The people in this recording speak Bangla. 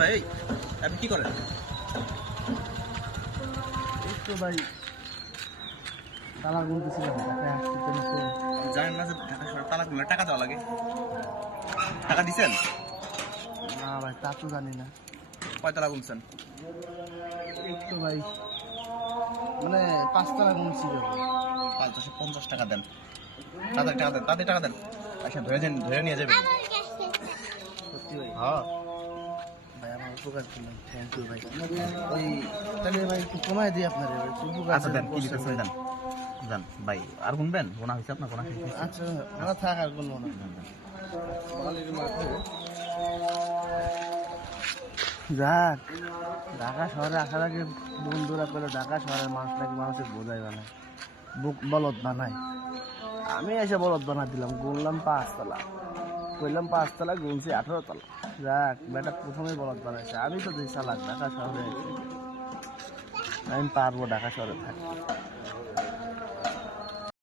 ভাই আপনি কি করেন? এই তো ভাই তালা গুনতেছিলাম টাকা আসতে তো জানেন না যে ঢাকা শহরে তালাক মিলে টাকা দেওয়া লাগে? টাকা দিছেন? না ভাই তা তো জানি না। কয় তালা গুনছেন? এই তো ভাই মানে 5 তালা গুনছি ভাই। 550 টাকা দেন। তাদের টাকা দেন, তাদের টাকা দেন। আচ্ছা ধরে নিয়ে যাবেন। সত্যি ভাই হ্যাঁ ভাই আমার উপকার করলেন, থ্যাংক ইউ ভাই। ওই তাহলে ভাই একটু কমাই দিই আপনার একটু উপকার আচ্ছা দেন, কি করছেন দিতেছেন ভাই। দেন। দেন ভাই, আর গুনবেন? গোনা হয়েছে আপনার, গোনা হয়েছে? আচ্ছা না থাক আর বলবো না। দেন, দেন। যাক ঢাকা শহরে আসার আগে বন্ধুরা পেলো ঢাকা শহরের মানুষ নাকি মানুষের বোঝাই বানায়, বলদ বানায়। আমি এসে বলদ বানা দিলাম, গুনলাম 5 তলা, কইলাম 5 তলা, গুনছি 18 তলা। যাক বেটা প্রথমেই বলদ বানাইছে, আমি তো দুই চালাক ঢাকা শহরে এসে। আমি পারবো ঢাকা শহরে থাকতে।